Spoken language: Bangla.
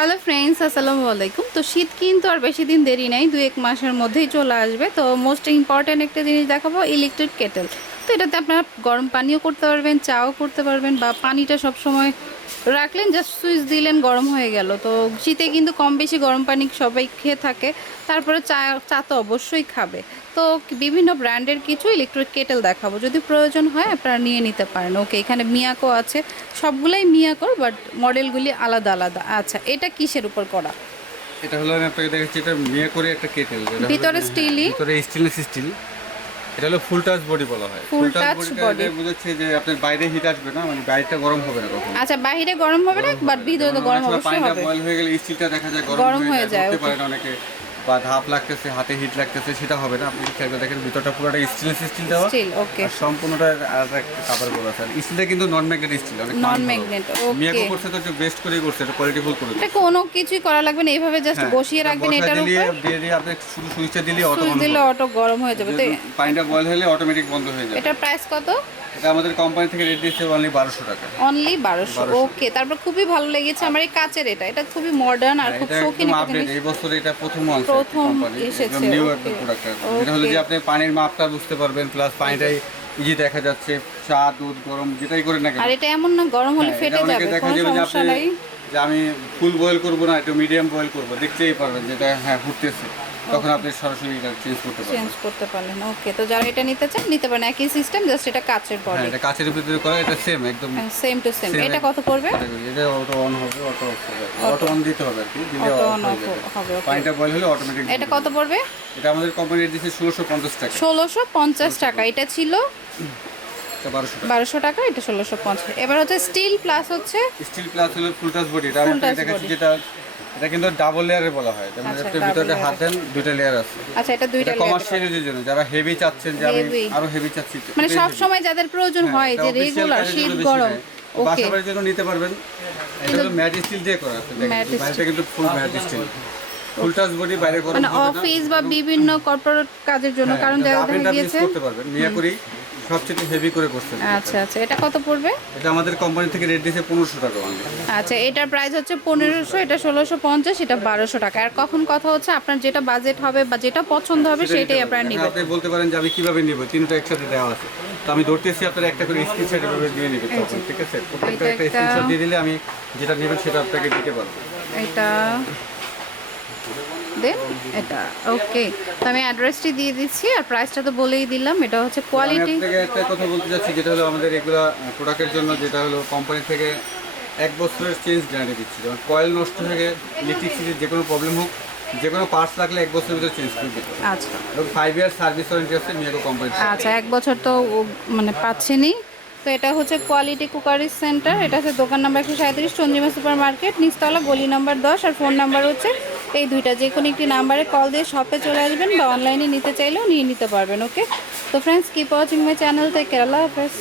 হ্যালো ফ্রেন্ডস, আসসালামু আলাইকুম। তো শীত কিন্তু আর বেশি দিন দেরি নাই, 2-1 মাসের মধ্যেই চলে আসবে। তো মোস্ট ইম্পর্ট্যান্ট একটা জিনিস দেখাবো, ইলেকট্রিক কেটেল। তো এটাতে আপনারা গরম পানিও করতে পারবেন, চাও করতে পারবেন, বা পানিটা সবসময় রাখলেন, জাস্ট সুইচ দিলেন, গরম হয়ে গেল। তো শীতে কিন্তু কম বেশি গরম পানি সবাই খেয়ে থাকে, তারপরে চা চা তো অবশ্যই খাবে। তো বিভিন্ন ব্র্যান্ডের কিছু ইলেকট্রিক কেটেল দেখাবো, যদি প্রয়োজন হয় আপনারা নিয়ে নিতে পারেন। ওকে, এখানে মিয়াকো আছে, সবগুলাই মিয়াকোর, বাট মডেলগুলি আলাদা আলাদা। আচ্ছা, এটা কিসের উপর করা? এটা হলো আমি আপনাকে দেখাচ্ছি, এটা মেয়ে করে একটা কেটেল, ভিতরে স্টিলই, ভিতরে স্টেনলেস স্টিল। এটা হলো ফুল টাচ বডি বলা হয়। ফুল টাচ বডি বুঝাচ্ছে যে আপনার বাইরে হিট আসবে না, মানে বাইরেটা গরম হবে না কখনো। আচ্ছা, বাইরে গরম হবে না, বাট ভিতরে তো গরম অবশ্যই হবে। বয়েল হয়ে গেলে স্টিলটা দেখা যায় গরম হয়ে যায়, হতে পারে না অনেকে, বা ধাপ লাগতেছে, হাতে হিট লাগতেছে, সেটা হবে না। আপনি খেয়াল করে দেখেন, ভিতরটা পুরোটা স্টেনলেস স্টিল দেওয়া, স্টিল। ওকে, আর সম্পূর্ণটা আর একটা কাভার করা আছে। স্টিলটা কিন্তু নন ম্যাগনেটিক স্টিল, অনেক নন ম্যাগনেট। মিয়াকো ওকে, করছে তো একটু বেস্ট করেই করছে, এটা কোয়ালিটিফুল করে। এটা কোনো কিছুই করা লাগবে না, এইভাবে জাস্ট বসিয়ে রাখবেন এটার উপর, দিয়ে আপনি শুধু সুইচটা দিলে সুইচ দিলে অটো গরম হয়ে যাবে। তো পানিটা বয়েল হলে অটোমেটিক বন্ধ হয়ে যাবে। এটার প্রাইস কত? এটা আমাদের কোম্পানি থেকে রেট দিচ্ছে অনলি 1200 টাকা। অনলি 1200। ওকে, তারপর খুবই ভালো লেগেছে আমার এই কাচের, এটা খুবই মডার্ন আর খুব শৌখিন একটা জিনিস। এই বছর এটা প্রথম এসেছে। নিউ একটা প্রোডাক্ট। এটা হলো যে আপনি পানির মাপটা বুঝতে পারবেন, প্লাস পানিটাই ইজি দেখা যাচ্ছে, চা দুধ গরম যেটাই করেন না কেন। আর এটা এমন না গরম হলে ফেটে যাবে, কোনো সমস্যা নাই। যে আমি ফুল বয়েল করব না, একটু মিডিয়াম বয়েল করব, দেখতেই পারবেন যেটা হ্যাঁ ফুটতেছে, তখন আপনি সরাসরি এটা চেঞ্জ করতে পারবেন। ওকে, তো যারা এটা নিতে চান নিতে পারেন, একই সিস্টেম, জাস্ট এটা কাচের বডি। এটা কাচের ভিতরে করা, এটা সেম একদম সেম টু সেম। এটা কত পড়বে? এটা অটো অন হবে, অটো অন দিতে হবে আর কি, দিলে অন হবে। পানিটা বয়েল হলে অটোমেটিক। এটা কত পড়বে? এটা আমাদের কোম্পানি রেট দিচ্ছে 1650 টাকা। 1650 টাকা। এটা ছিল 1200 টাকা, এটা 1650। এবার হচ্ছে স্টিল প্লাস, হচ্ছে স্টিল প্লাস হলো ফুল টাচ বডি। এটা আমি দেখাচ্ছি, যেটা এটা কিন্তু ডাবল লেয়ারে বলা হয়। মানে এর ভিতরে হাত দেন, দুটো লেয়ার আছে। আচ্ছা, এটা দুইটা লেয়ার। কমার্শিয়াল ইউজের জন্য, যারা হেভি চাচ্ছেন, যে আমি আরো হেভি চাচ্ছি, মানে সব সময় যাদের প্রয়োজন হয়, যে রেগুলার শীত গরম, ওকে, বাসাবাড়ির জন্য নিতে পারবেন। এটা হলো ম্যাট স্টিল দিয়ে করা আছে, বাইরেটা কিন্তু full matte steel, full touch body, বাইরে গরম মানে অফিস বা বিভিন্ন কর্পোরেট কাজের জন্য, কারণ যারা দেখা গিয়েছে করতে পারবেন। মিয়া করি সবচেয়ে হেভি করে করতে। আচ্ছা আচ্ছা, এটা কত পড়বে? এটা আমাদের কোম্পানি থেকে রেট দিয়েছে 1500 টাকা অনলি। আচ্ছা, এটার প্রাইস হচ্ছে 1500, এটা 1650, এটা 1200 টাকা। আর কখন কথা হচ্ছে, আপনার যেটা বাজেট হবে বা যেটা পছন্দ হবে সেটাই আপনারা নেবেন। আপনি বলতে পারেন যে আমি কিভাবে নিব, তিনটা একসাথে দেওয়া আছে, তো আমি ধরতেছি আপনারা একটা করে স্ক্রিনশট এভাবে দিয়ে নেবেন, ঠিক আছে? প্রত্যেকটা একটা স্ক্রিনশট দিয়ে দিলে আমি যেটা নেবেন সেটা আপনাকে দিতে পারবো। এটা দেন, এটা ওকে। তো আমি অ্যাড্রেসটি দিয়ে দিচ্ছি, আর প্রাইসটা তো বলেই দিলাম। এটা হচ্ছে কোয়ালিটি। আমি আপনাকে একটা কথা বলতে চাচ্ছি, যেটা হলো আমাদের এগুলা প্রোডাক্টের জন্য, যেটা হলো কোম্পানি থেকে 1 বছরের চেঞ্জ গ্যারান্টি দিচ্ছি। যেমন কয়েল নষ্ট হয়ে গেলে, ইলেকট্রিসিটির যে কোনো প্রবলেম হোক, যে কোনো পার্টস লাগলে 1 বছরের ভিতরে চেঞ্জ করে দিতে হবে। আচ্ছা, এবং 5 ইয়ার সার্ভিস ওয়ারেন্টি আছে মিয়াকো কোম্পানি। আচ্ছা, 1 বছর তো মানে পাচ্ছেনই। তো এটা হচ্ছে কোয়ালিটি কুকারি সেন্টার, এটা হচ্ছে দোকান নাম্বার 137, চন্দ্রিমা সুপার মার্কেট, নিচতলা, গলি নাম্বার 10। আর ফোন নাম্বার হচ্ছে এই দুইটা, যে কোনো একটি নাম্বারে কল দিয়ে শপে চলে আসবেন, বা অনলাইনে নিতে চাইলেও নিয়ে নিতে পারবেন। ওকে, তো friends, keep watching my channel, থেকে কেরালা হাফেজ।